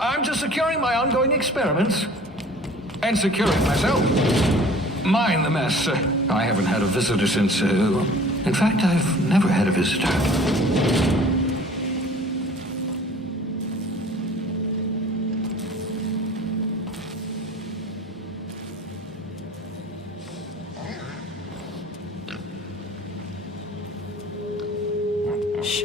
I'm just securing my ongoing experiments. And securing myself. Mind the mess. I haven't had a visitor since... in fact, I've never had a visitor. Shh.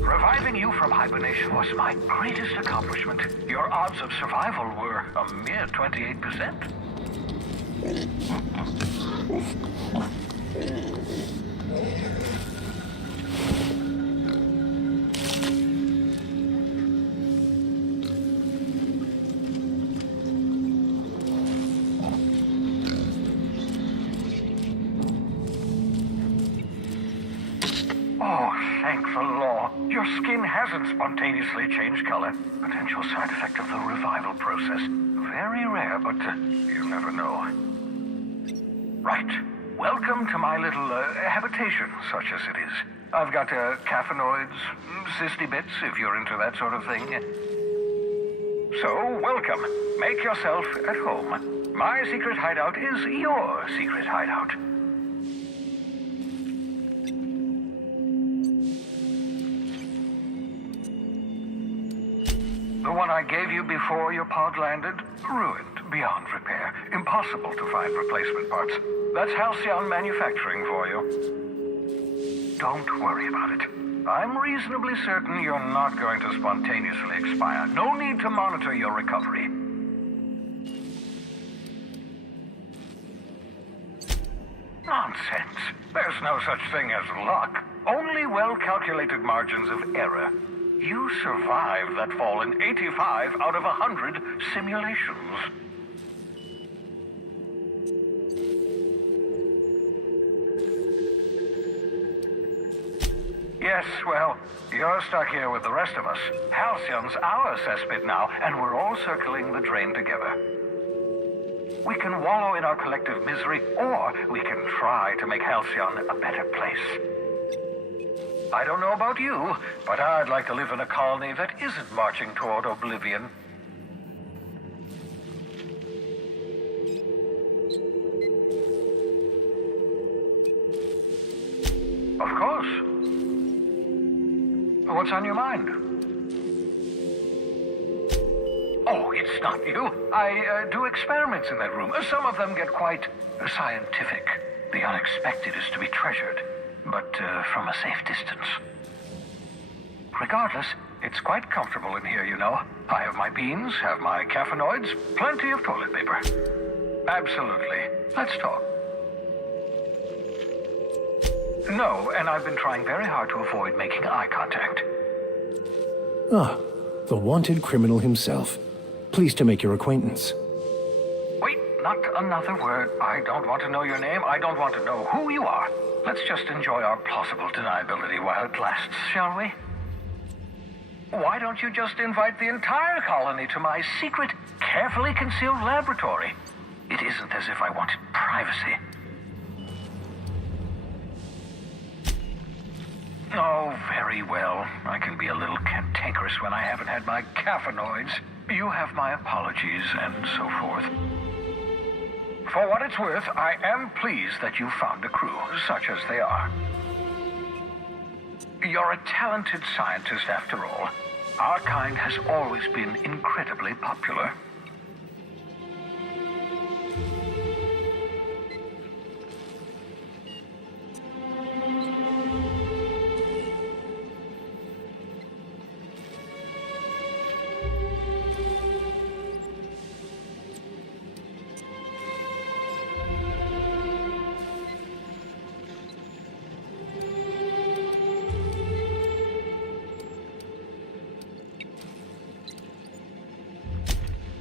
Reviving you from hibernation was my greatest accomplishment. Your odds of survival were a mere 28%. Oh, thank the law. Your skin hasn't spontaneously changed color. Potential side effect of the revival process. Very rare, but you never know. Right. Welcome to my little habitation, such as it is. I've got caffeinoids, cysty bits, if you're into that sort of thing. So, welcome. Make yourself at home. My secret hideout is your secret hideout. The one I gave you before your pod landed, ruined beyond repair. Impossible to find replacement parts. That's Halcyon Manufacturing for you. Don't worry about it. I'm reasonably certain you're not going to spontaneously expire. No need to monitor your recovery. Nonsense. There's no such thing as luck. Only well-calculated margins of error. You survived that fall in 85 out of 100 simulations. Yes, well, you're stuck here with the rest of us. Halcyon's our cesspit now, and we're all circling the drain together. We can wallow in our collective misery, or we can try to make Halcyon a better place. I don't know about you, but I'd like to live in a colony that isn't marching toward oblivion. Of course. What's on your mind? Oh, it's not you. I do experiments in that room. Some of them get quite scientific. The unexpected is to be treasured, but from a safe distance. Regardless, it's quite comfortable in here, you know. I have my beans, have my caffeinoids, plenty of toilet paper. Absolutely. Let's talk. No, and I've been trying very hard to avoid making eye contact. Ah, the wanted criminal himself. Pleased to make your acquaintance. Wait, not another word. I don't want to know your name. I don't want to know who you are. Let's just enjoy our plausible deniability while it lasts, shall we? Why don't you just invite the entire colony to my secret, carefully concealed laboratory? It isn't as if I wanted privacy. Oh, very well. I can be a little cantankerous when I haven't had my caffeinoids. You have my apologies, and so forth. For what it's worth, I am pleased that you found a crew, such as they are. You're a talented scientist, after all. Our kind has always been incredibly popular.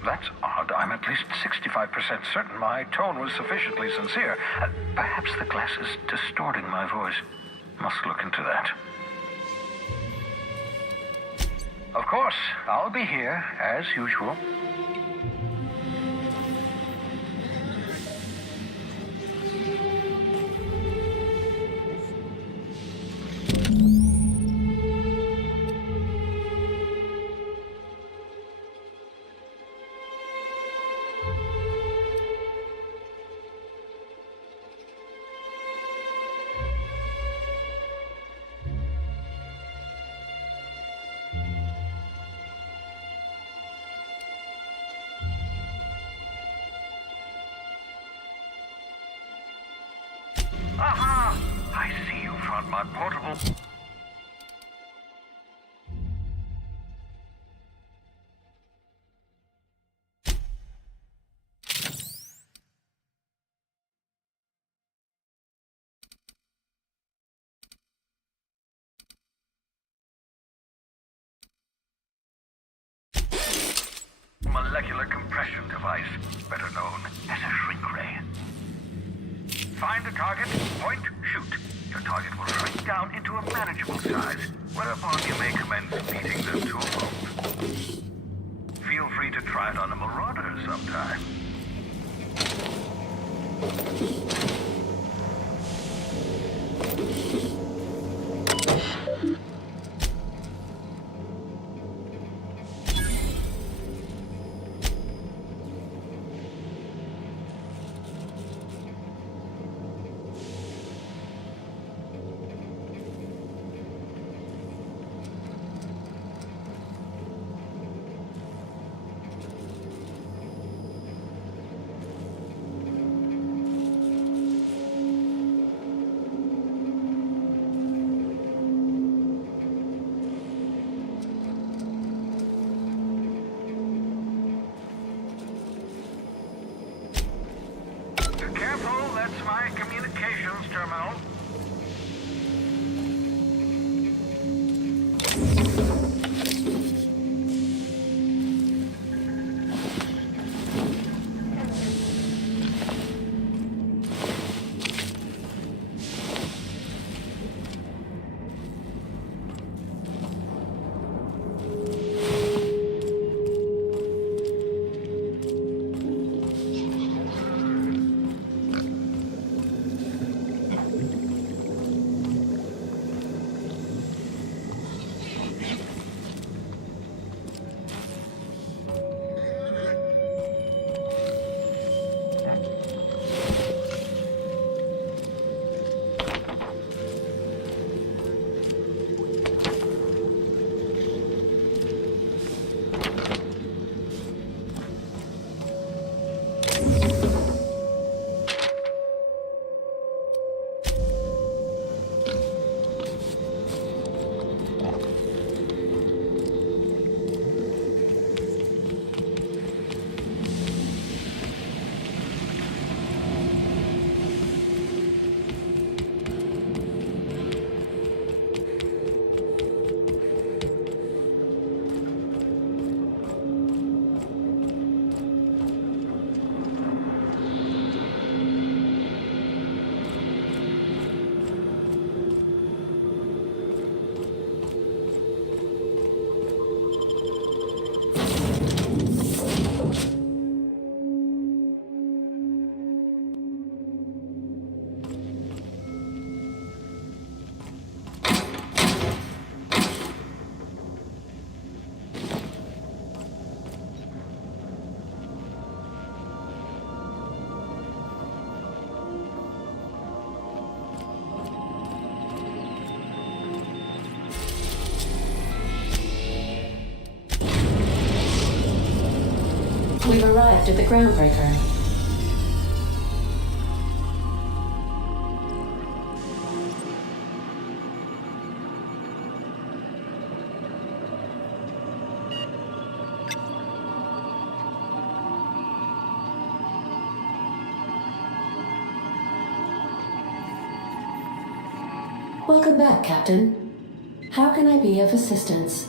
That's odd. I'm at least 65% certain my tone was sufficiently sincere. Perhaps the glass is distorting my voice. Must look into that. Of course, I'll be here, as usual. Aha! I see you found my portable... molecular compression device, better known as a shrink ray. Find the target, point, shoot. Your target will shrink down into a manageable size, whereupon you may commence beating them to a pulp. Feel free to try it on a marauder sometime. Careful, that's my communications terminal. We've arrived at the Groundbreaker. Welcome back, Captain. How can I be of assistance?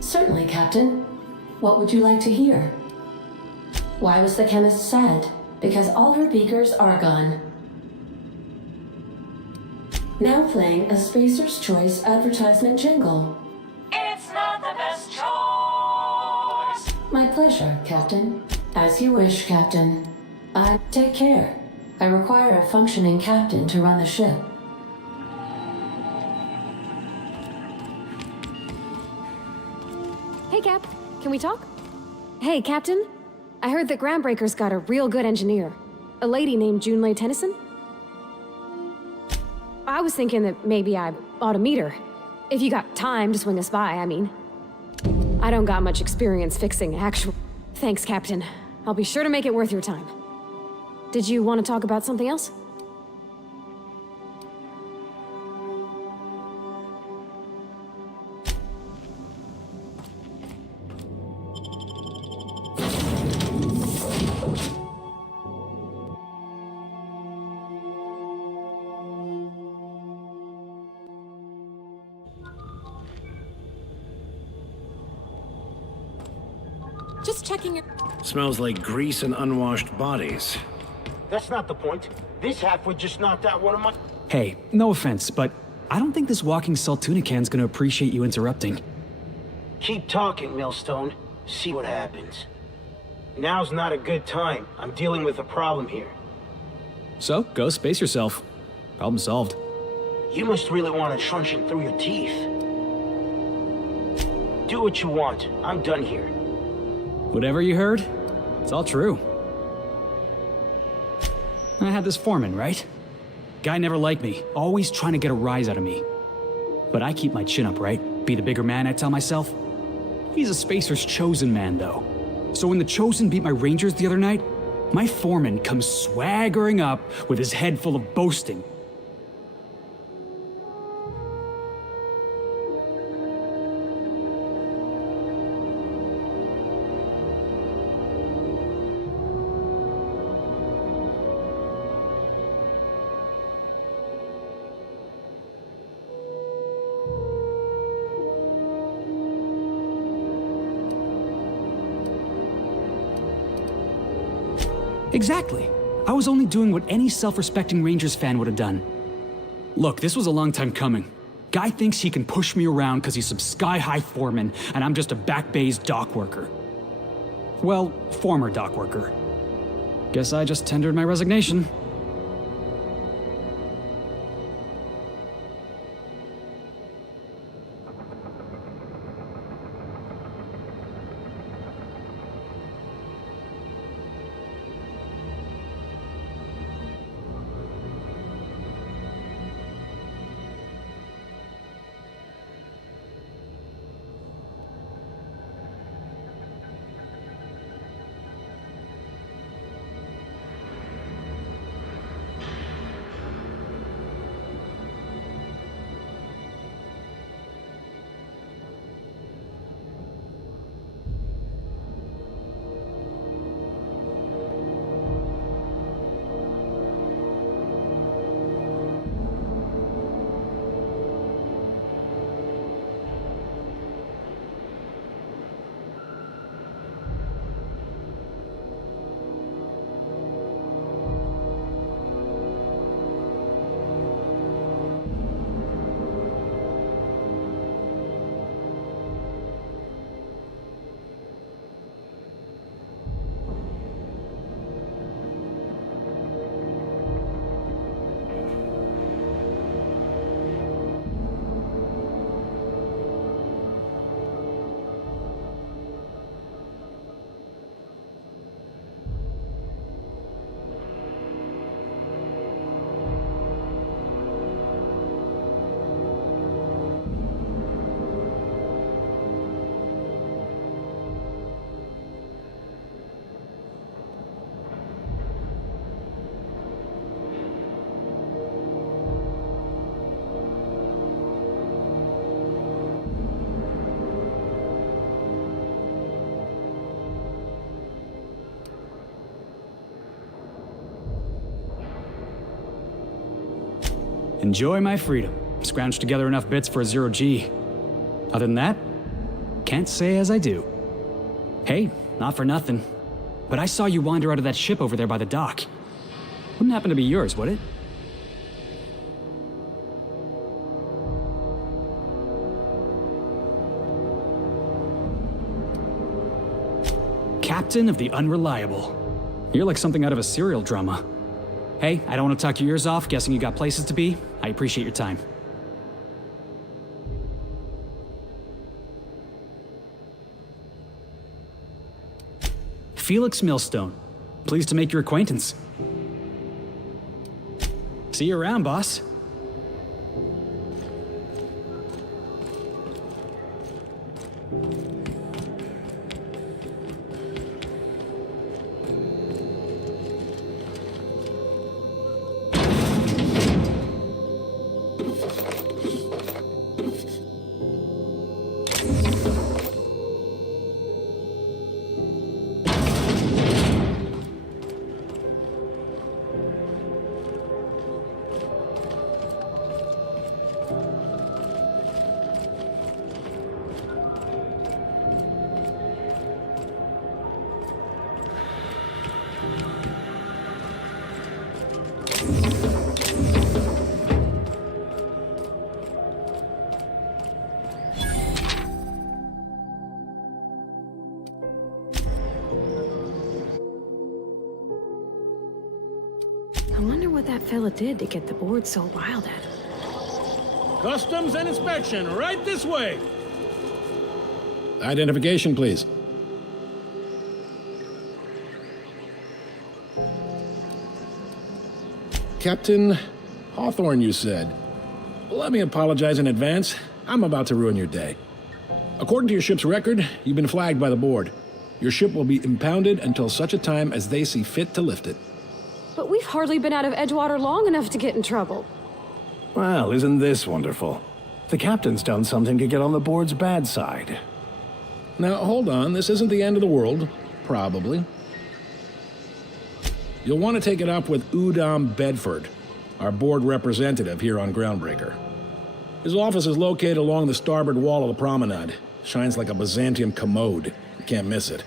Certainly, Captain. What would you like to hear? Why was the chemist sad? Because all her beakers are gone. Now playing a Spacer's Choice advertisement jingle. It's not the best choice. My pleasure, Captain. As you wish, Captain. Take care. I require a functioning captain to run the ship. Hey, Cap. Can we talk? Hey, Captain. I heard that Groundbreaker's got a real good engineer. A lady named Junlei Tennyson. I was thinking that maybe I ought to meet her. If you got time to swing us by, I mean. I don't got much experience fixing actual... Thanks, Captain. I'll be sure to make it worth your time. Did you want to talk about something else? Just checking your... Smells like grease and unwashed bodies. That's not the point. This halfwit just knocked out one of my... Hey, no offense, but I don't think this walking Saltuna can's gonna appreciate you interrupting. Keep talking, Millstone. See what happens. Now's not a good time. I'm dealing with a problem here. So, go space yourself. Problem solved. You must really want a truncheon through your teeth. Do what you want. I'm done here. Whatever you heard, it's all true. I had this foreman, right? Guy never liked me, always trying to get a rise out of me. But I keep my chin up, right? Be the bigger man, I tell myself. He's a Spacer's chosen man, though. So when the Chosen beat my Rangers the other night, my foreman comes swaggering up with his head full of boasting. Exactly. I was only doing what any self-respecting Rangers fan would have done. Look, this was a long time coming. Guy thinks he can push me around because he's some sky-high foreman, and I'm just a back bay's dock worker. Well, former dock worker. Guess I just tendered my resignation. Enjoy my freedom. Scrounged together enough bits for a 0G. Other than that, can't say as I do. Hey, not for nothing, but I saw you wander out of that ship over there by the dock. Wouldn't happen to be yours, would it? Captain of the Unreliable. You're like something out of a serial drama. Hey, I don't want to talk your ears off, guessing you got places to be. I appreciate your time. Felix Millstone. Pleased to make your acquaintance. See you around, boss. I wonder what that fella did to get the board so riled at him. Customs and inspection, right this way. Identification, please. Captain Hawthorne, you said. Let me apologize in advance. I'm about to ruin your day. According to your ship's record, you've been flagged by the board. Your ship will be impounded until such a time as they see fit to lift it. But we've hardly been out of Edgewater long enough to get in trouble. Well, isn't this wonderful? The captain's done something to get on the board's bad side. Now, hold on. This isn't the end of the world. Probably. You'll want to take it up with Udom Bedford, our board representative here on Groundbreaker. His office is located along the starboard wall of the promenade. Shines like a Byzantium commode. You can't miss it.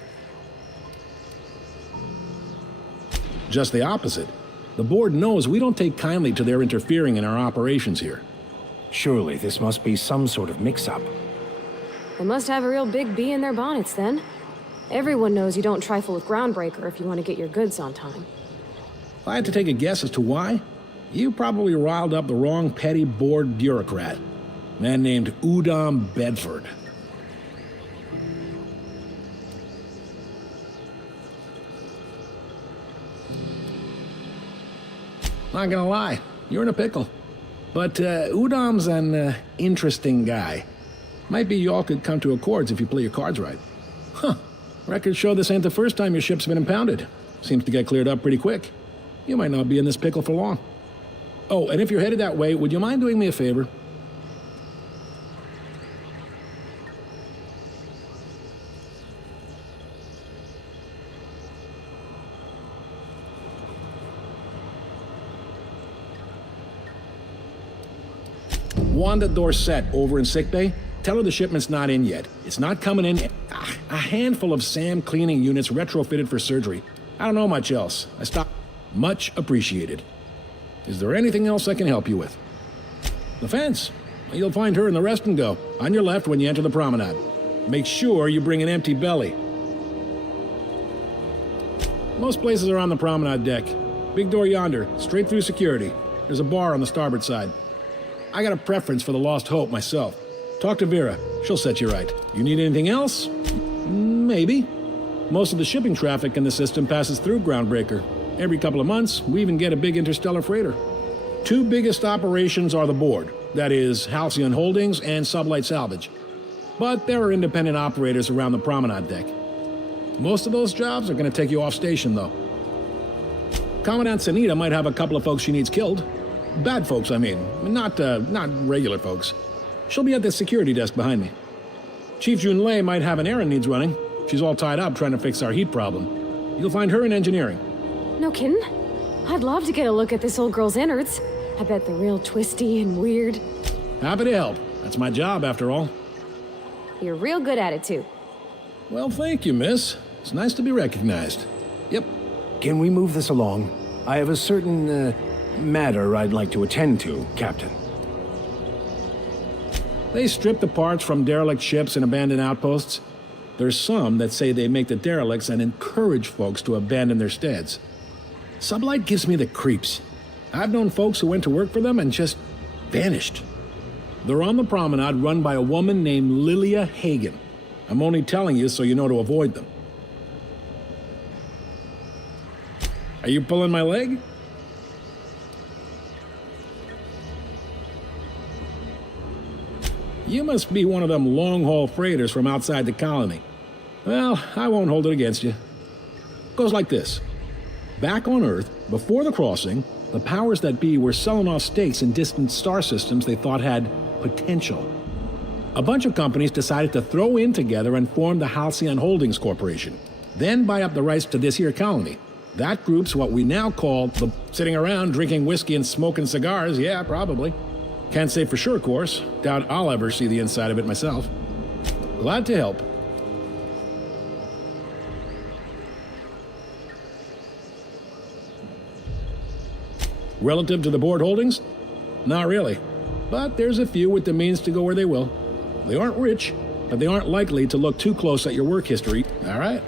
Just the opposite. The board knows we don't take kindly to their interfering in our operations here. Surely this must be some sort of mix-up. They must have a real big bee in their bonnets then. Everyone knows you don't trifle with Groundbreaker if you want to get your goods on time. If I had to take a guess as to why, you probably riled up the wrong petty board bureaucrat. A man named Udom Bedford. Not gonna lie, you're in a pickle. But Udom's an interesting guy. Might be y'all could come to accords if you play your cards right. Huh. Records show this ain't the first time your ship's been impounded. Seems to get cleared up pretty quick. You might not be in this pickle for long. Oh, and if you're headed that way, would you mind doing me a favor? Wanda Dorset over in sickbay. Tell her the shipment's not in yet. It's not coming in. A handful of SAM cleaning units retrofitted for surgery. I don't know much else. I stopped. Much appreciated. Is there anything else I can help you with? The fence. You'll find her in the rest and go, on your left when you enter the promenade. Make sure you bring an empty belly. Most places are on the promenade deck. Big door yonder, straight through security. There's a bar on the starboard side. I got a preference for the Lost Hope myself. Talk to Vera. She'll set you right. You need anything else? Maybe. Most of the shipping traffic in the system passes through Groundbreaker. Every couple of months, we even get a big interstellar freighter. Two biggest operations are the board. That is, Halcyon Holdings and Sublight Salvage. But there are independent operators around the promenade deck. Most of those jobs are going to take you off station, though. Commandant Sanita might have a couple of folks she needs killed. Bad folks, I mean. Not regular folks. She'll be at the security desk behind me. Chief Jun Lei might have an errand needs running. She's all tied up trying to fix our heat problem. You'll find her in engineering. No kidding? I'd love to get a look at this old girl's innards. I bet they're real twisty and weird. Happy to help. That's my job, after all. You're real good at it, too. Well, thank you, miss. It's nice to be recognized. Yep. Can we move this along? I have a certain, matter I'd like to attend to, Captain. They strip the parts from derelict ships and abandoned outposts. There's some that say they make the derelicts and encourage folks to abandon their steads. Sublight gives me the creeps. I've known folks who went to work for them and just vanished. They're on the promenade run by a woman named Lilia Hagen. I'm only telling you so you know to avoid them. Are you pulling my leg? You must be one of them long-haul freighters from outside the colony. Well, I won't hold it against you. Goes like this. Back on Earth, before the crossing, the powers that be were selling off stakes in distant star systems they thought had potential. A bunch of companies decided to throw in together and form the Halcyon Holdings Corporation, then buy up the rights to this here colony. That group's what we now call the sitting around drinking whiskey and smoking cigars, yeah, probably. Can't say for sure, of course. Doubt I'll ever see the inside of it myself. Glad to help. Relative to the board holdings? Not really. But there's a few with the means to go where they will. They aren't rich, but they aren't likely to look too close at your work history, all right?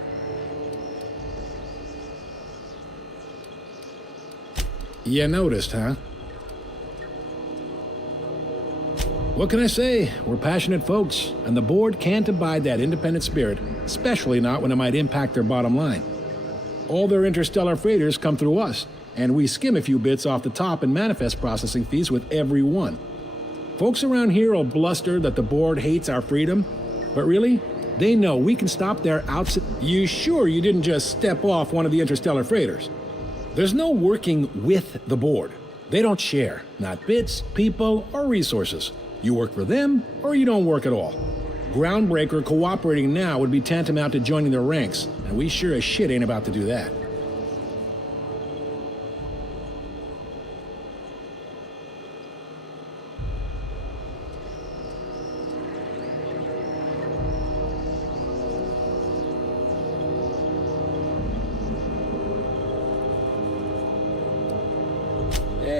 You noticed, huh? What can I say? We're passionate folks, and the board can't abide that independent spirit, especially not when it might impact their bottom line. All their interstellar freighters come through us, and we skim a few bits off the top in manifest processing fees with every one. Folks around here will bluster that the board hates our freedom, but really, they know we can stop their outside. You sure you didn't just step off one of the interstellar freighters? There's no working with the board. They don't share, not bits, people, or resources. You work for them, or you don't work at all. Groundbreaker cooperating now would be tantamount to joining their ranks, and we sure as shit ain't about to do that.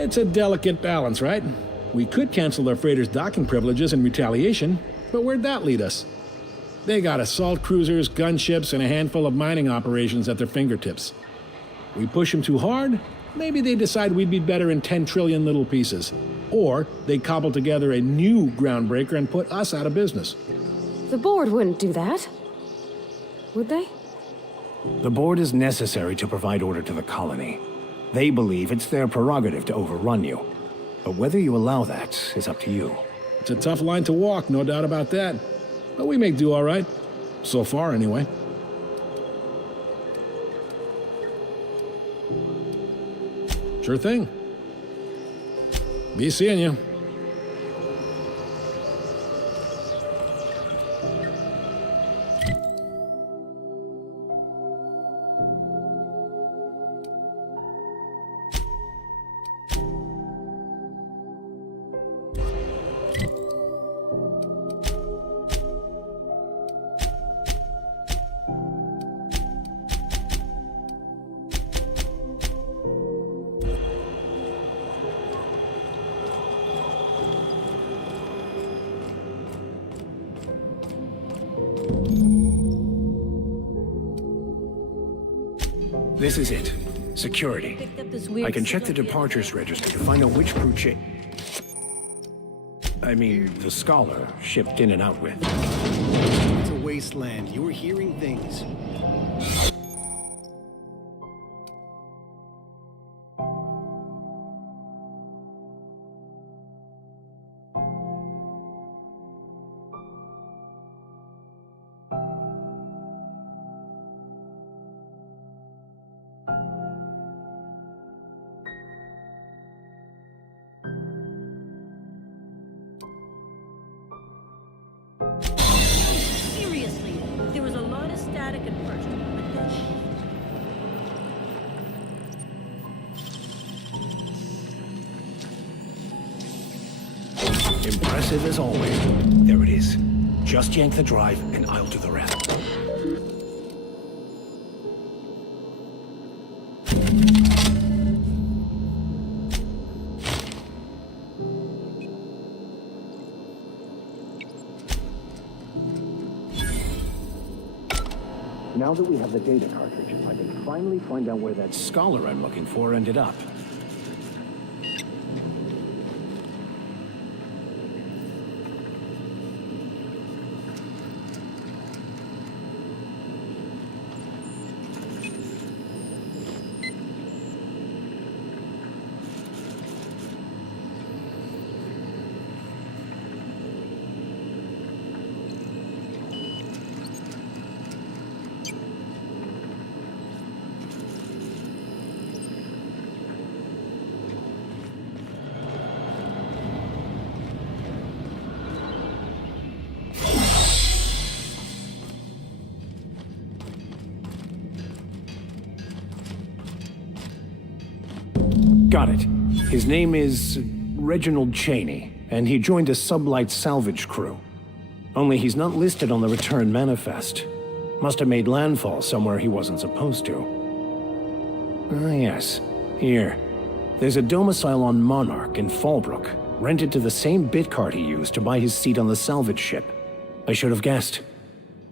It's a delicate balance, right? We could cancel their freighters' docking privileges in retaliation, but where'd that lead us? They got assault cruisers, gunships, and a handful of mining operations at their fingertips. We push them too hard, maybe they decide we'd be better in 10 trillion little pieces. Or they cobble together a new groundbreaker and put us out of business. The board wouldn't do that. Would they? The board is necessary to provide order to the colony. They believe it's their prerogative to overrun you. But whether you allow that is up to you. It's a tough line to walk, no doubt about that. But we make do all right. So far, anyway. Sure thing. Be seeing you. This is it. Security. I can check the departures register to find out which crew the Scholar shipped in and out with. It's a wasteland. You were hearing things. Seriously, there was a lot of static at first, but then... Impressive as always. There it is. Just yank the drive, and I'll do the rest. Now that we have the data cartridge, I can finally find out where that scholar I'm looking for ended up. Got it. His name is Reginald Cheney, and he joined a sublight salvage crew. Only he's not listed on the return manifest. Must have made landfall somewhere he wasn't supposed to. Ah, yes. Here. There's a domicile on Monarch in Fallbrook, rented to the same bit card he used to buy his seat on the salvage ship. I should have guessed.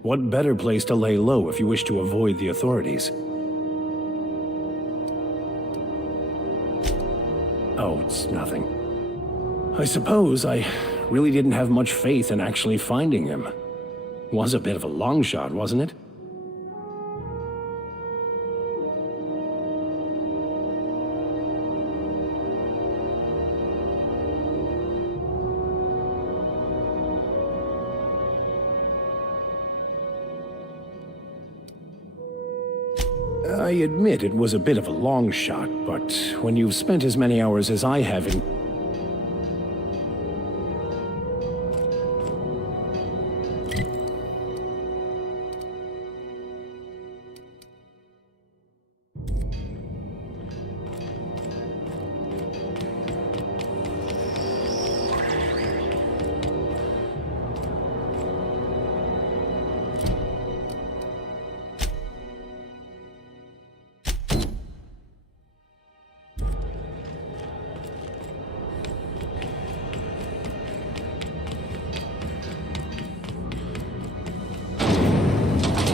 What better place to lay low if you wish to avoid the authorities? Oh, it's nothing. I suppose I really didn't have much faith in actually finding him. Was a bit of a long shot, wasn't it? I admit it was a bit of a long shot, but when you've spent as many hours as I have in...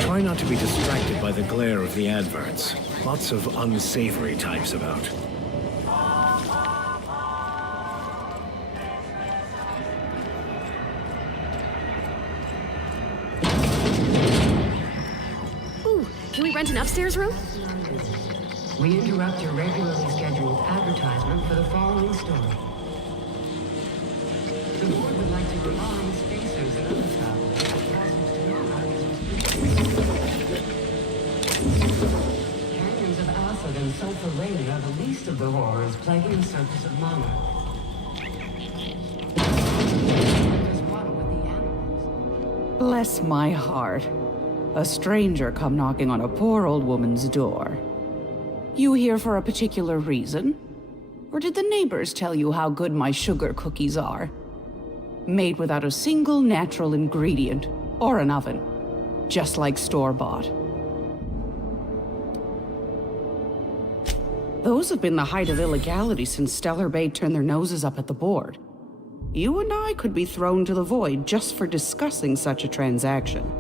Try not to be distracted by the glare of the adverts. Lots of unsavory types about. Ooh, can we rent an upstairs room? We interrupt your regularly scheduled advertisement for the following story. The board would like to remind spacers and other travelers that canyons of acid and sulfur rain are the least of the horrors plaguing the surface of Monarch. There's one with the animals. Bless my heart. A stranger come knocking on a poor old woman's door. You here for a particular reason? Or did the neighbors tell you how good my sugar cookies are? Made without a single natural ingredient, or an oven. Just like store-bought. Those have been the height of illegality since Stellar Bay turned their noses up at the board. You and I could be thrown to the void just for discussing such a transaction.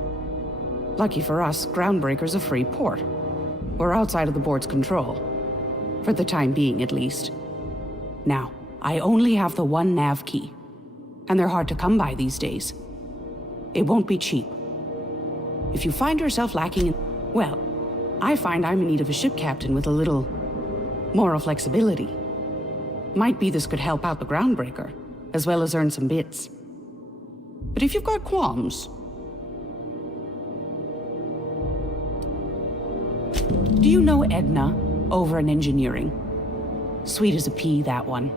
Lucky for us, Groundbreaker's a free port. We're outside of the board's control. For the time being, at least. Now, I only have the one nav key. And they're hard to come by these days. It won't be cheap. If you find yourself lacking in... Well, I find I'm in need of a ship captain with a little... moral flexibility. Might be this could help out the Groundbreaker, as well as earn some bits. But if you've got qualms... Do you know Edna, over in engineering? Sweet as a pea, that one.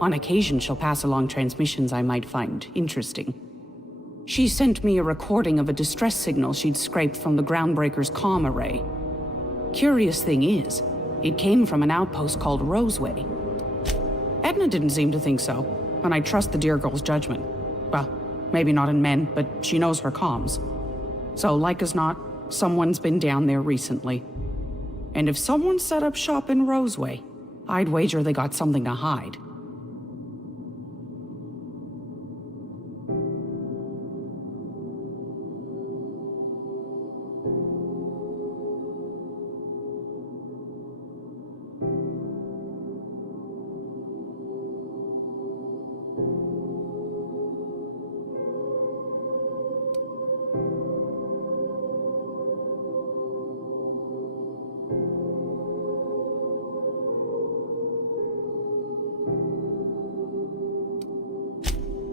On occasion, she'll pass along transmissions I might find interesting. She sent me a recording of a distress signal she'd scraped from the Groundbreaker's comm array. Curious thing is, it came from an outpost called Roseway. Edna didn't seem to think so, and I trust the dear girl's judgment. Well, maybe not in men, but she knows her comms. So, like as not, someone's been down there recently. And if someone set up shop in Roseway, I'd wager they got something to hide.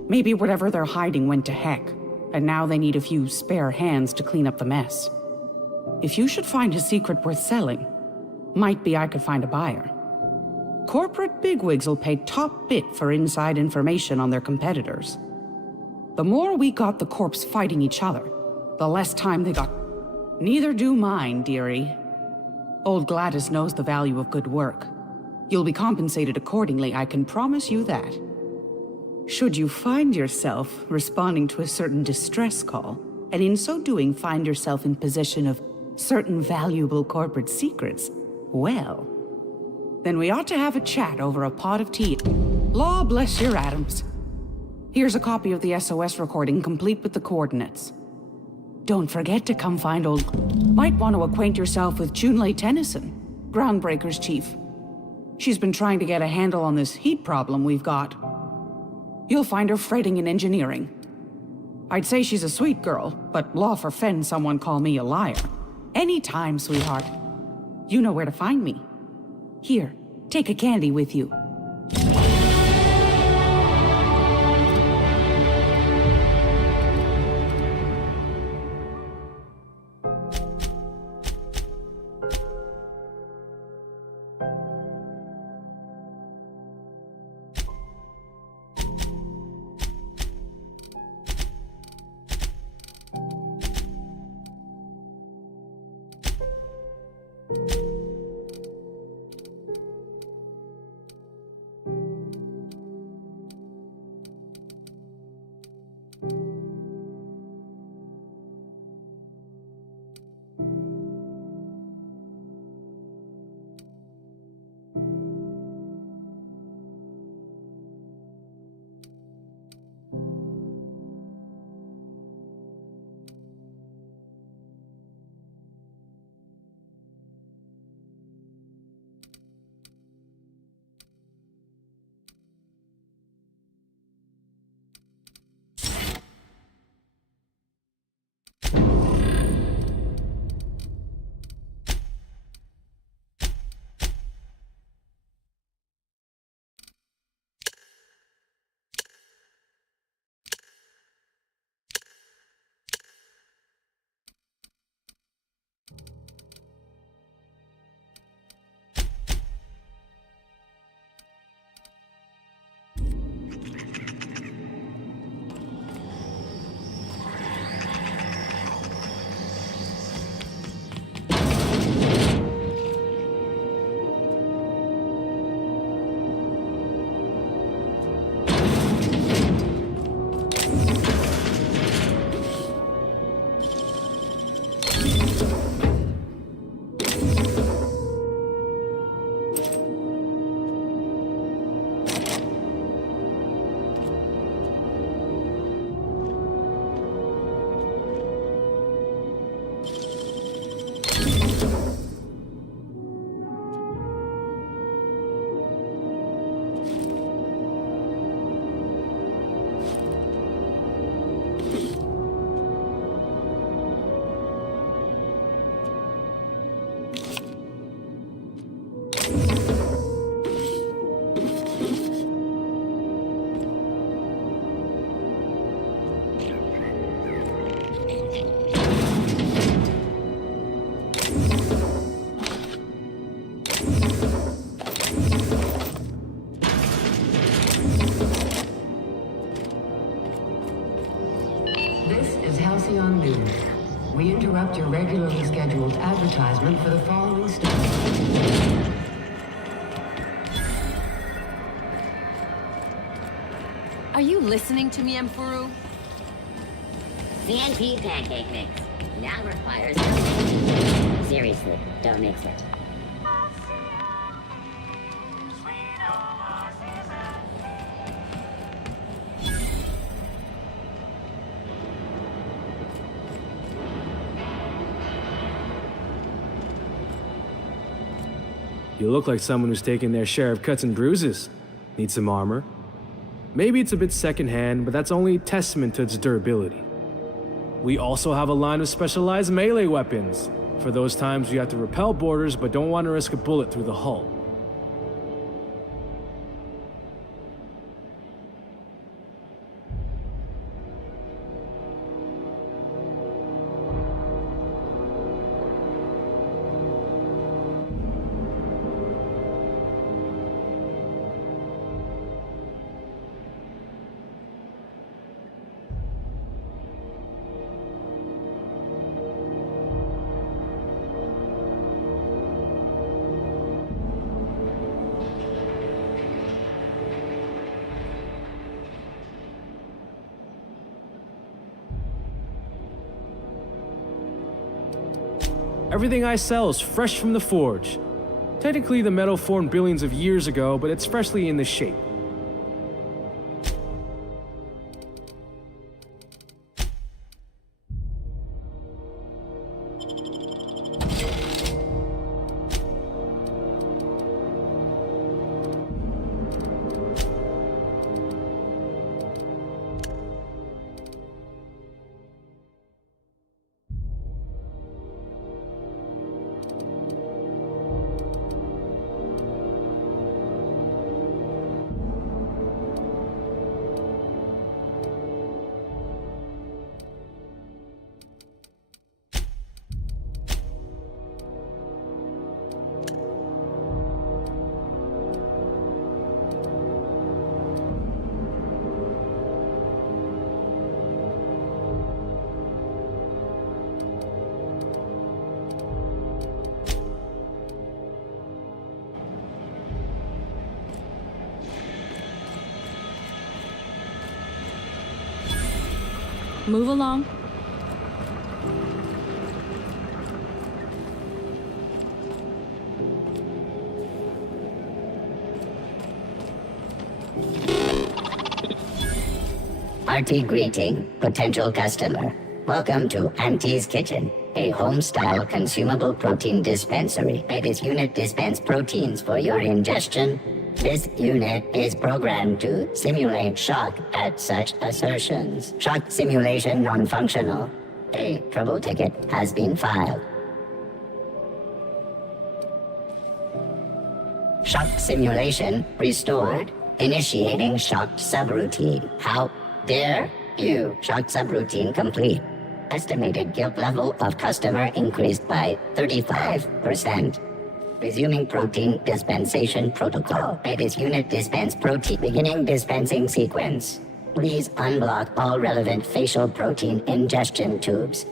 Maybe whatever they're hiding went to heck, and now they need a few spare hands to clean up the mess. If you should find a secret worth selling, might be I could find a buyer. Corporate bigwigs will pay top bit for inside information on their competitors. The more we got the corps fighting each other, the less time they got. Neither do mine, dearie. Old Gladys knows the value of good work. You'll be compensated accordingly, I can promise you that. Should you find yourself responding to a certain distress call, and in so doing find yourself in possession of certain valuable corporate secrets, well, then we ought to have a chat over a pot of tea. Law bless your atoms. Here's a copy of the SOS recording, complete with the coordinates. Don't forget to come find old... Might want to acquaint yourself with Junlei Tennyson, Groundbreaker's chief. She's been trying to get a handle on this heat problem we've got. You'll find her freighting in engineering. I'd say she's a sweet girl, but law forfend someone call me a liar. Anytime, sweetheart. You know where to find me. Here, take a candy with you. Halcyon News. We interrupt your regularly scheduled advertisement for the following story. Are you listening to me, Emfuru? CNP pancake mix now requires... Seriously, don't mix it. You look like someone who's taken their share of cuts and bruises. Need some armor? Maybe it's a bit secondhand, but that's only a testament to its durability. We also have a line of specialized melee weapons, for those times you have to repel boarders but don't want to risk a bullet through the hull. Everything I sell is fresh from the forge. Technically, the metal formed billions of years ago, but it's freshly in this shape. Move along. Hearty greeting, potential customer. Welcome to Auntie's Kitchen, a home-style consumable protein dispensary. May this unit dispense proteins for your ingestion. This unit is programmed to simulate shock at such assertions. Shock simulation non-functional. A trouble ticket has been filed. Shock simulation restored. Initiating shock subroutine. How dare you? Shock subroutine complete. Estimated guilt level of customer increased by 35%. Resuming protein dispensation protocol. May this unit dispense protein. Beginning dispensing sequence. Please unblock all relevant facial protein ingestion tubes.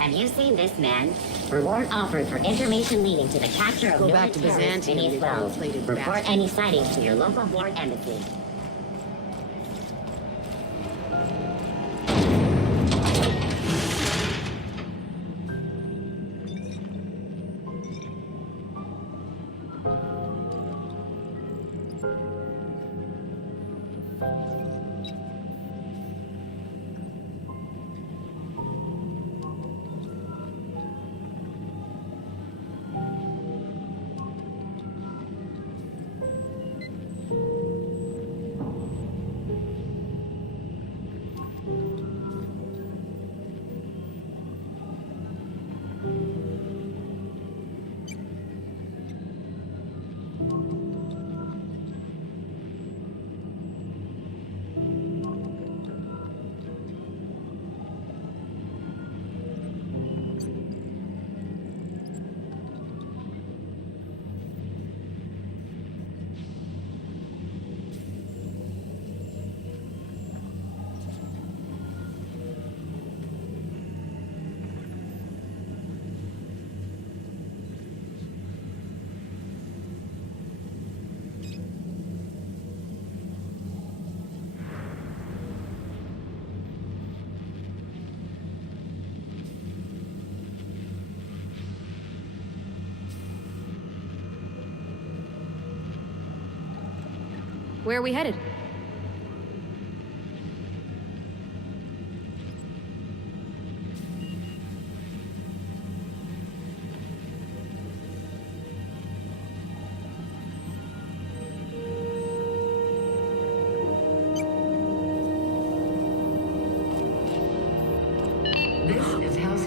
Have you seen this man? Reward offered for information leading to the capture of Go back to terrorists Byzantium, beneath you Rome. gold-plated Report bastard. any sightings to your local board embassy. Where are we headed?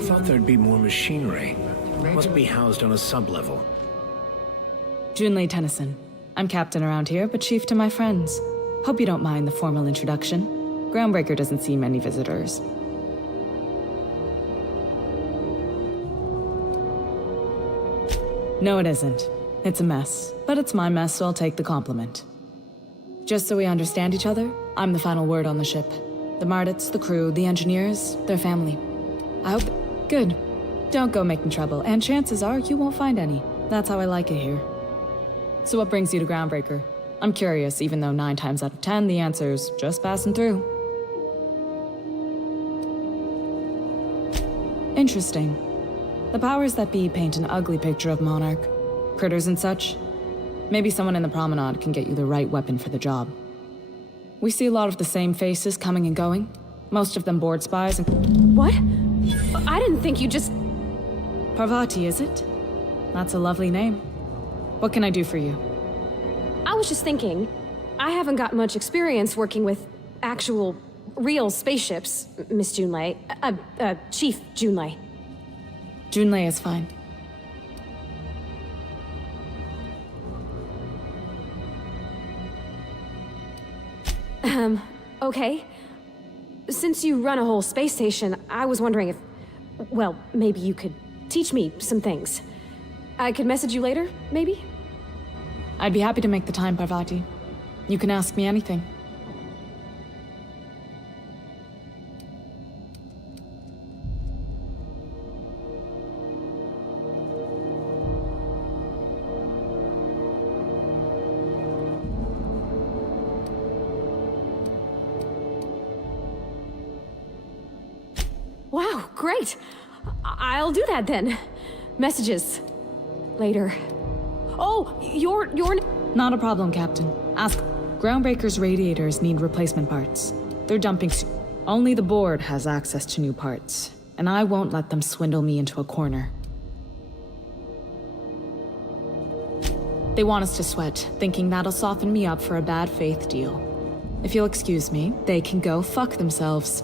Thought there'd be more machinery. Must be housed on a sublevel. Junlei Tennyson. I'm captain around here, but chief to my friends. Hope you don't mind the formal introduction. Groundbreaker doesn't see many visitors. No, it isn't. It's a mess. But it's my mess, so I'll take the compliment. Just so we understand each other, I'm the final word on the ship. The Mardits, the crew, the engineers, their family. I hope... Good. Don't go making trouble, and chances are you won't find any. That's how I like it here. So what brings you to Groundbreaker? I'm curious, even though 9 times out of 10 the answer's just passing through. Interesting. The powers that be paint an ugly picture of Monarch. Critters and such. Maybe someone in the promenade can get you the right weapon for the job. We see a lot of the same faces coming and going. Most of them board spies and... What? I didn't think you just... Parvati, is it? That's a lovely name. What can I do for you? I was just thinking, I haven't got much experience working with actual, real spaceships, Miss Junlei. Chief Junlei. Junlei is fine. Okay. Since you run a whole space station, I was wondering if... Well, maybe you could teach me some things. I could message you later, maybe? I'd be happy to make the time, Parvati. You can ask me anything. Wow, great! I'll do that then. Messages. Later. Oh, you're... Not a problem, Captain. Ask. Groundbreaker's radiators need replacement parts. They're dumping Only the board has access to new parts, and I won't let them swindle me into a corner. They want us to sweat, thinking that'll soften me up for a bad faith deal. If you'll excuse me, they can go fuck themselves.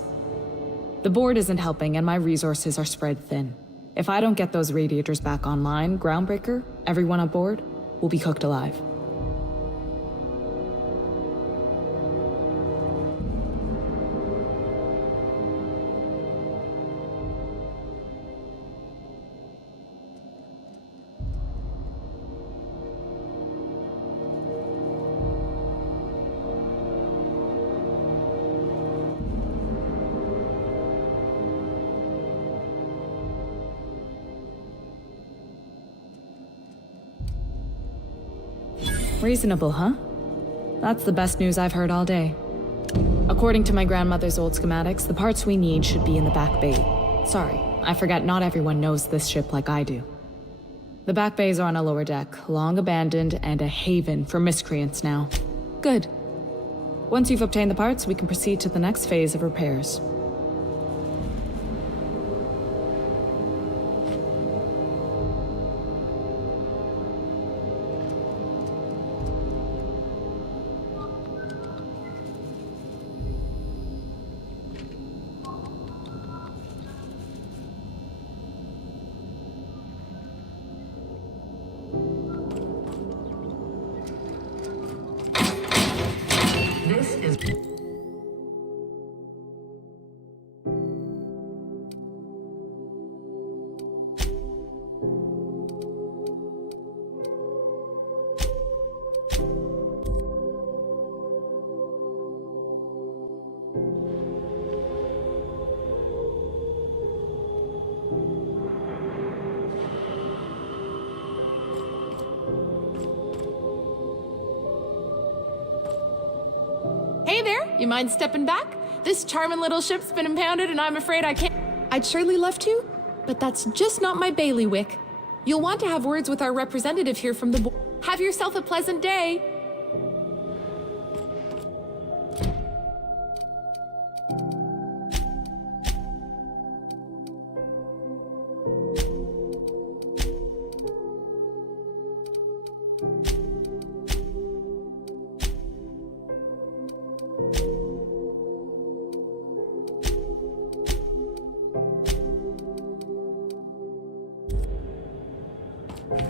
The board isn't helping, and my resources are spread thin. If I don't get those radiators back online, Groundbreaker, everyone aboard, will be cooked alive. Reasonable, huh? That's the best news I've heard all day. According to my grandmother's old schematics, the parts we need should be in the back bay. Sorry, I forgot not everyone knows this ship like I do. The back bays are on a lower deck, long abandoned and a haven for miscreants now. Good. Once you've obtained the parts, we can proceed to the next phase of repairs. This is... Hey there, you mind stepping back? This charming little ship's been impounded and I'm afraid I can't... I'd surely love to, but that's just not my bailiwick. You'll want to have words with our representative here from the board. Have yourself a pleasant day. Rizzo's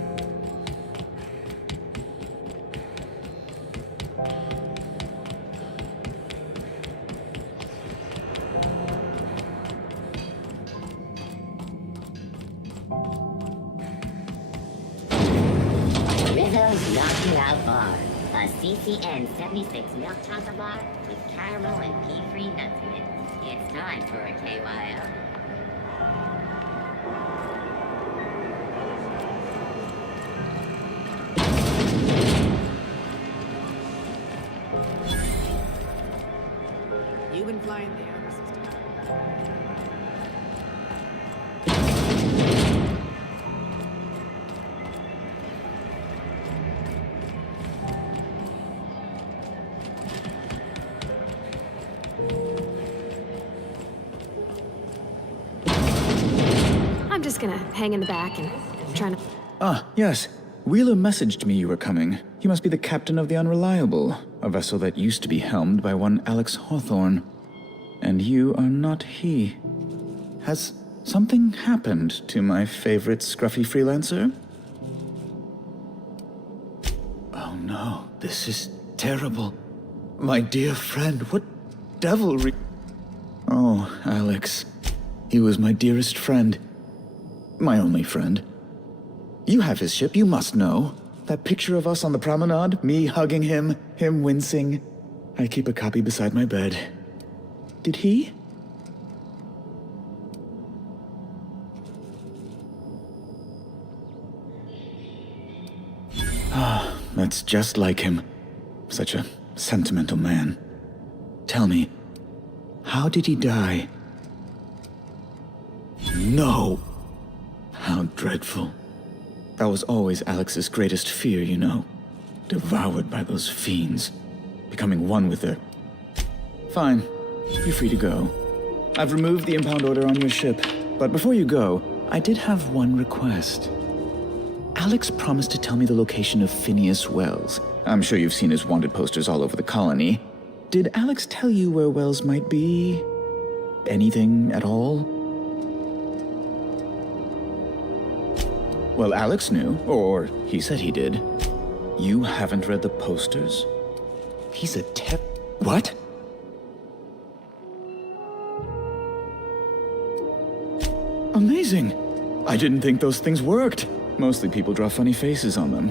Knocking Out Bar. A CCN 76 milk chocolate bar with caramel and pea-free nuts in it. It's time for a KYO. You've been flying the outer system. I'm just gonna hang in the back and try to... Ah, yes. Wheeler messaged me you were coming. You must be the captain of the Unreliable, a vessel that used to be helmed by one Alex Hawthorne. And you are not he. Has something happened to my favorite scruffy freelancer? Oh no, this is terrible. My dear friend, what devilry... Oh, Alex. He was my dearest friend. My only friend. You have his ship, you must know. That picture of us on the promenade, me hugging him, him wincing. I keep a copy beside my bed. Did he? Ah, that's just like him. Such a sentimental man. Tell me, how did he die? No! How dreadful. That was always Alex's greatest fear, you know. Devoured by those fiends. Becoming one with their... Fine. You're free to go. I've removed the impound order on your ship. But before you go, I did have one request. Alex promised to tell me the location of Phineas Wells. I'm sure you've seen his wanted posters all over the colony. Did Alex tell you where Wells might be? Anything at all? Well, Alex knew, or he said he did. You haven't read the posters? He's a What? Amazing! I didn't think those things worked. Mostly people draw funny faces on them.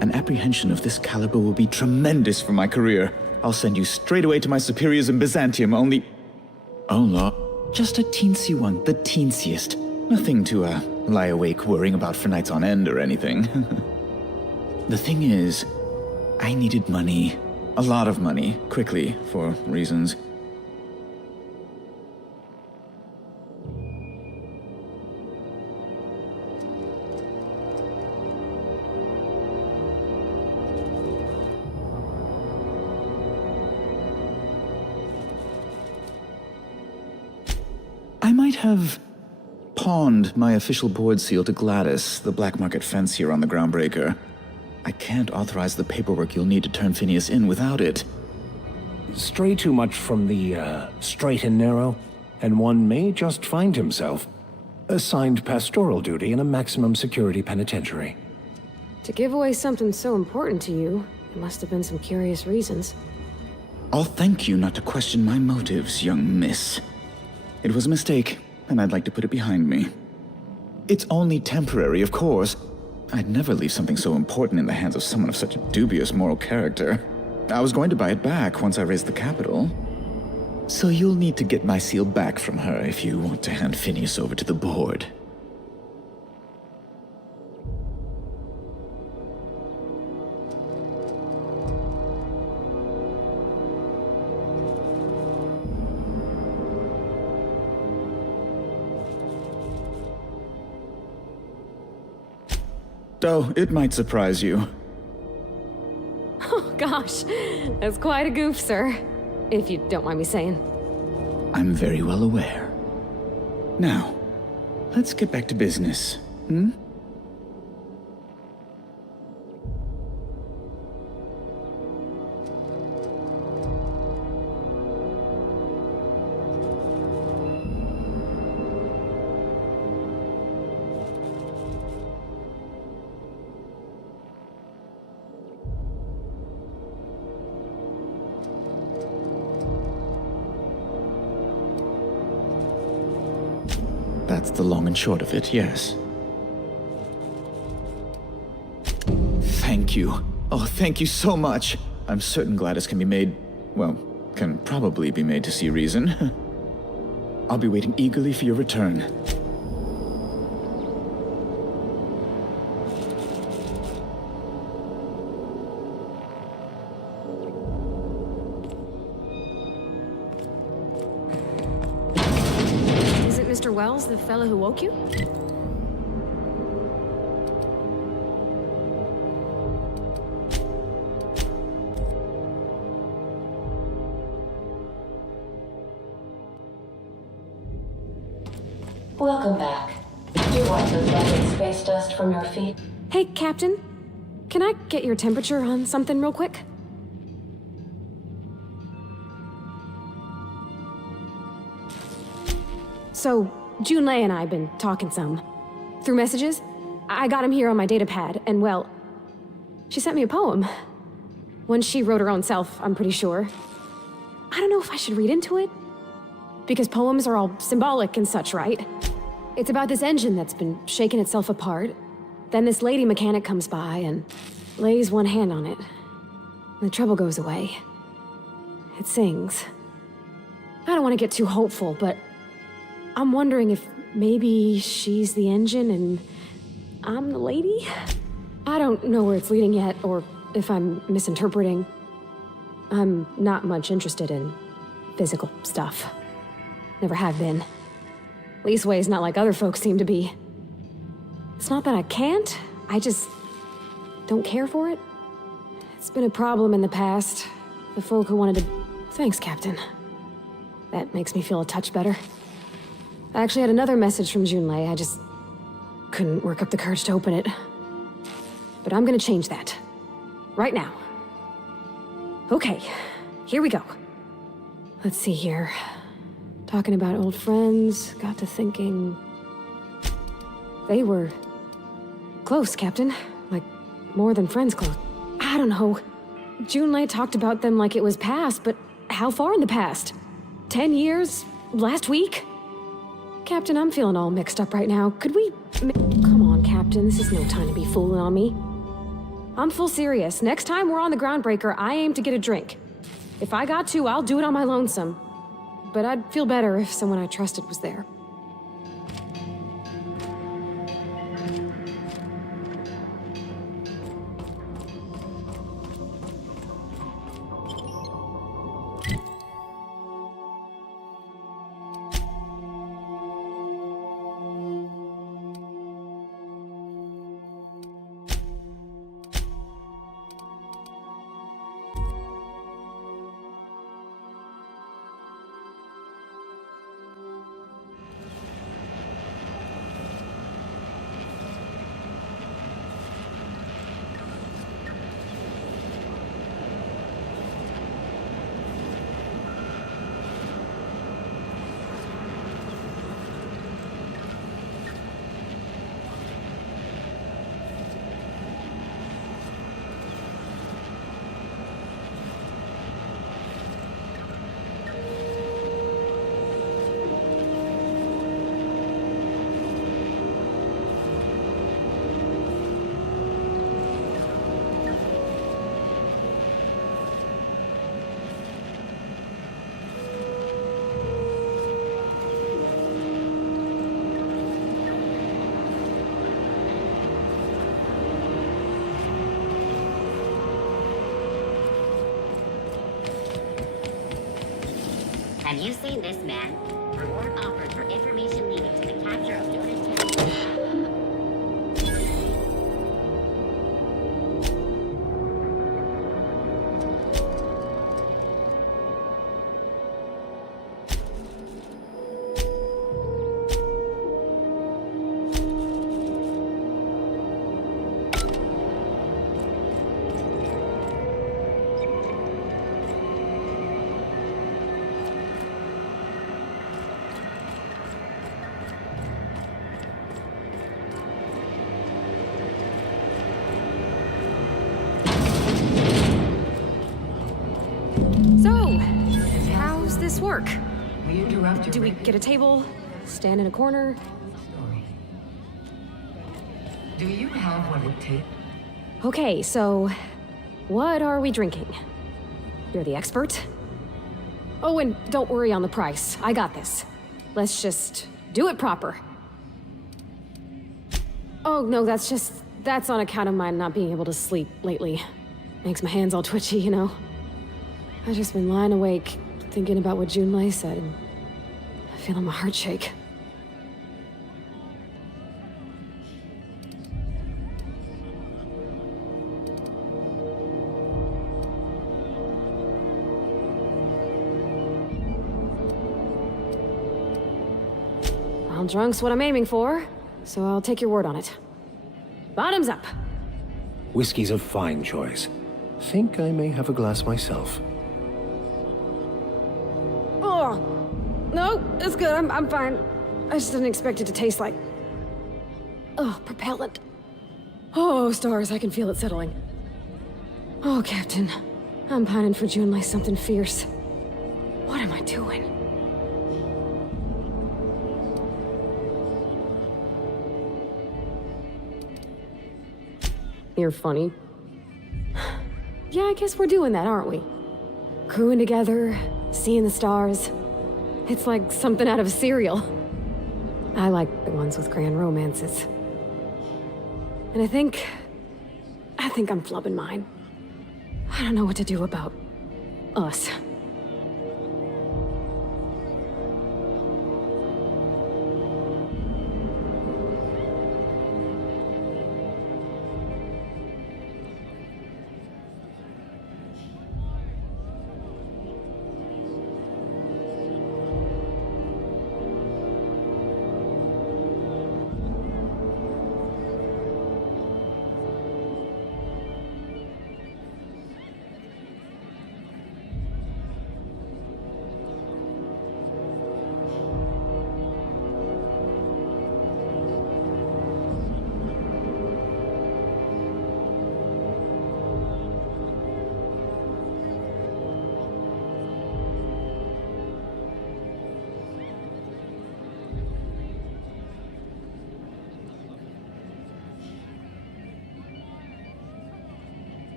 An apprehension of this caliber will be tremendous for my career. I'll send you straight away to my superiors in Byzantium, only... Oh, no. Just a teensy one, the teensiest. Nothing to, lie awake worrying about for nights on end or anything. The thing is, I needed money. A lot of money, quickly, for reasons. I might have pawned my official board seal to Gladys, the black market fancier on the Groundbreaker. I can't authorize the paperwork you'll need to turn Phineas in without it. Stray too much from the, straight and narrow, and one may just find himself assigned pastoral duty in a maximum security penitentiary. To give away something so important to you, there must have been some curious reasons. I'll thank you not to question my motives, young miss. It was a mistake, and I'd like to put it behind me. It's only temporary, of course. I'd never leave something so important in the hands of someone of such a dubious moral character. I was going to buy it back once I raised the capital. So you'll need to get my seal back from her if you want to hand Phineas over to the board. Oh, it might surprise you. Oh gosh, that's quite a goof, sir. If you don't mind me saying. I'm very well aware. Now, let's get back to business, hmm? That's the long and short of it, yes. Thank you. Oh, thank you so much. I'm certain Gladys can be made, well, can probably be made to see reason. I'll be waiting eagerly for your return. Isn't Mr. Wells the fellow who woke you? Welcome back. Do you want to blended space dust from your feet? Hey, Captain. Can I get your temperature on something real quick? So, Junlei and I have been talking some. Through messages. I got him here on my datapad, and well, she sent me a poem. One she wrote her own self, I'm pretty sure. I don't know if I should read into it. Because poems are all symbolic and such, right? It's about this engine that's been shaking itself apart. Then this lady mechanic comes by and lays one hand on it. The trouble goes away. It sings. I don't want to get too hopeful, but I'm wondering if maybe she's the engine and I'm the lady? I don't know where it's leading yet, or if I'm misinterpreting. I'm not much interested in physical stuff. Never have been. Leastways not like other folks seem to be. It's not that I can't, I just don't care for it. It's been a problem in the past. The folk who wanted to... Thanks, Captain. That makes me feel a touch better. I actually had another message from Junlei, I just couldn't work up the courage to open it. But I'm gonna change that. Right now. Okay, here we go. Let's see here. Talking about old friends, got to thinking... They were... close, Captain. Like, more than friends close. I don't know. Junlei talked about them like it was past, but how far in the past? 10 years? Last week? Captain, I'm feeling all mixed up right now. Could we... Come on, Captain, this is no time to be fooling on me. I'm full serious. Next time we're on the Groundbreaker, I aim to get a drink. If I got to, I'll do it on my lonesome. But I'd feel better if someone I trusted was there. Have you seen this man? Reward offered for information leading to the capture of unit 10. So, how's this work? We interrupt your Do we get a table? Stand in a corner? Do you have what it takes? Okay, so what are we drinking? You're the expert? Oh, and don't worry on the price. I got this. Let's just do it proper. Oh, no, that's on account of my not being able to sleep lately. Makes my hands all twitchy, you know? I've just been lying awake, thinking about what Junlei said, and feeling my heart shake. Well, drunk's what I'm aiming for, so I'll take your word on it. Bottoms up! Whiskey's a fine choice. Think I may have a glass myself. Oh! No, it's good, I'm fine. I just didn't expect it to taste like... Oh, propellant. Oh, stars, I can feel it settling. Oh, Captain. I'm pining for Junlei something fierce. What am I doing? You're funny. Yeah, I guess we're doing that, aren't we? Crewing together, seeing the stars. It's like something out of a serial. I like the ones with grand romances. And I think I'm flubbing mine. I don't know what to do about us.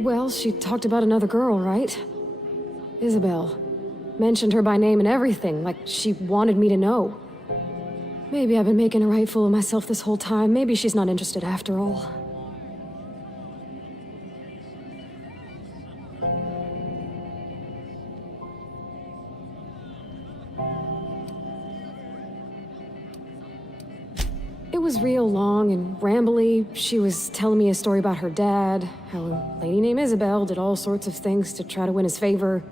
Well, she talked about another girl, right? Isabel. Mentioned her by name and everything, like she wanted me to know. Maybe I've been making a right fool of myself this whole time. Maybe she's not interested after all. It was real long and rambly. She was telling me a story about her dad, how a lady named Isabel did all sorts of things to try to win his favor.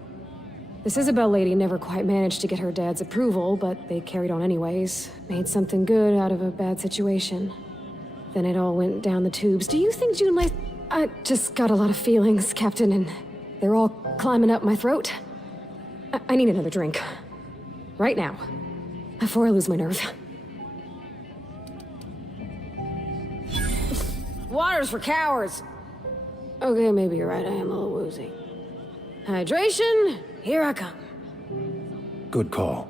This Isabel lady never quite managed to get her dad's approval, but they carried on anyways. Made something good out of a bad situation. Then it all went down the tubes. Do you think Junlei... I just got a lot of feelings, Captain, and they're all climbing up my throat. I need another drink. Right now. Before I lose my nerve. Water's for cowards. Okay, maybe you're right. I am a little woozy. Hydration, here I come. Good call.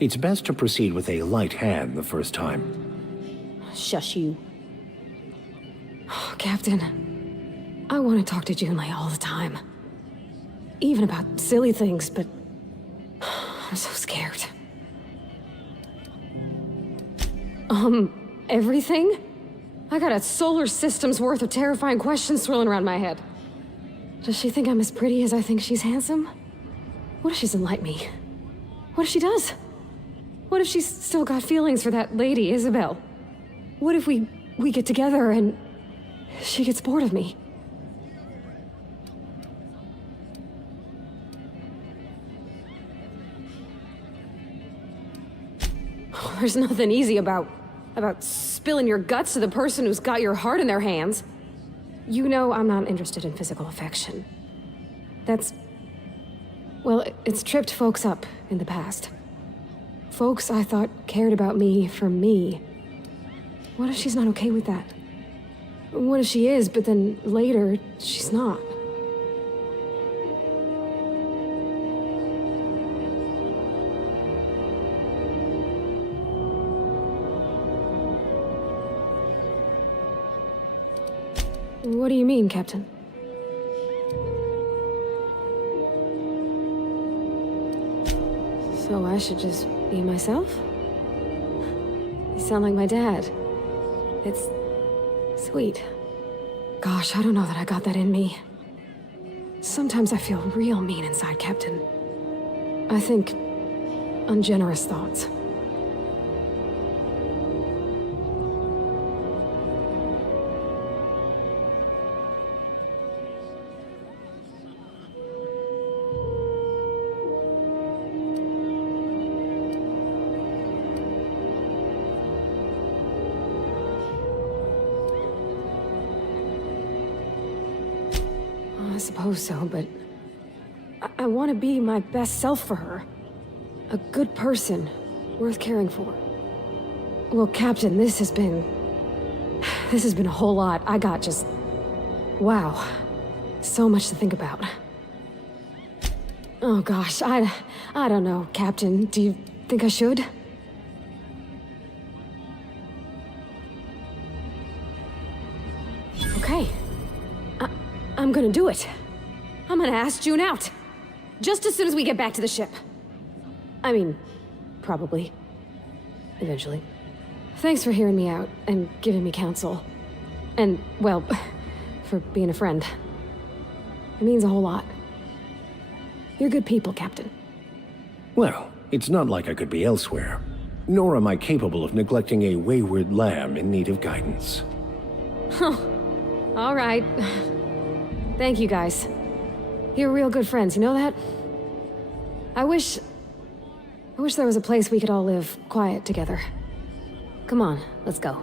It's best to proceed with a light hand the first time. Shush you. Oh, Captain, I want to talk to Junlei all the time. Even about silly things, but I'm so scared. Everything? I got a solar system's worth of terrifying questions swirling around my head. Does she think I'm as pretty as I think she's handsome? What if she doesn't like me? What if she does? What if she's still got feelings for that lady, Isabel? What if we get together and she gets bored of me? There's nothing easy about spilling your guts to the person who's got your heart in their hands. You know I'm not interested in physical affection. Well, it's tripped folks up in the past. Folks I thought cared about me for me. What if she's not okay with that? What if she is, but then later, she's not? What do you mean, Captain? So I should just be myself? You sound like my dad. It's sweet. Gosh, I don't know that I got that in me. Sometimes I feel real mean inside, Captain. I think ungenerous thoughts. I suppose so, but I want to be my best self for her. A good person, worth caring for. Well, Captain, this has been a whole lot. I got just... wow. So much to think about. Oh gosh, I don't know, Captain. Do you think I should? Okay. I'm gonna do it. I'm gonna ask June out. Just as soon as we get back to the ship. I mean, probably. Eventually. Thanks for hearing me out and giving me counsel. And, well, for being a friend. It means a whole lot. You're good people, Captain. Well, it's not like I could be elsewhere. Nor am I capable of neglecting a wayward lamb in need of guidance. Huh. All right. Thank you, guys. You're real good friends, you know that? I wish there was a place we could all live quiet together. Come on, let's go.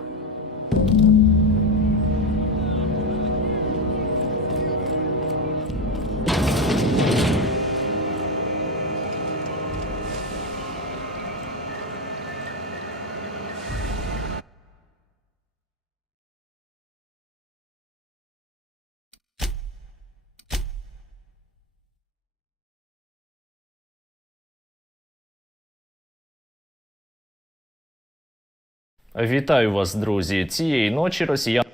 Вітаю вас, друзі! Цієї ночі росіяни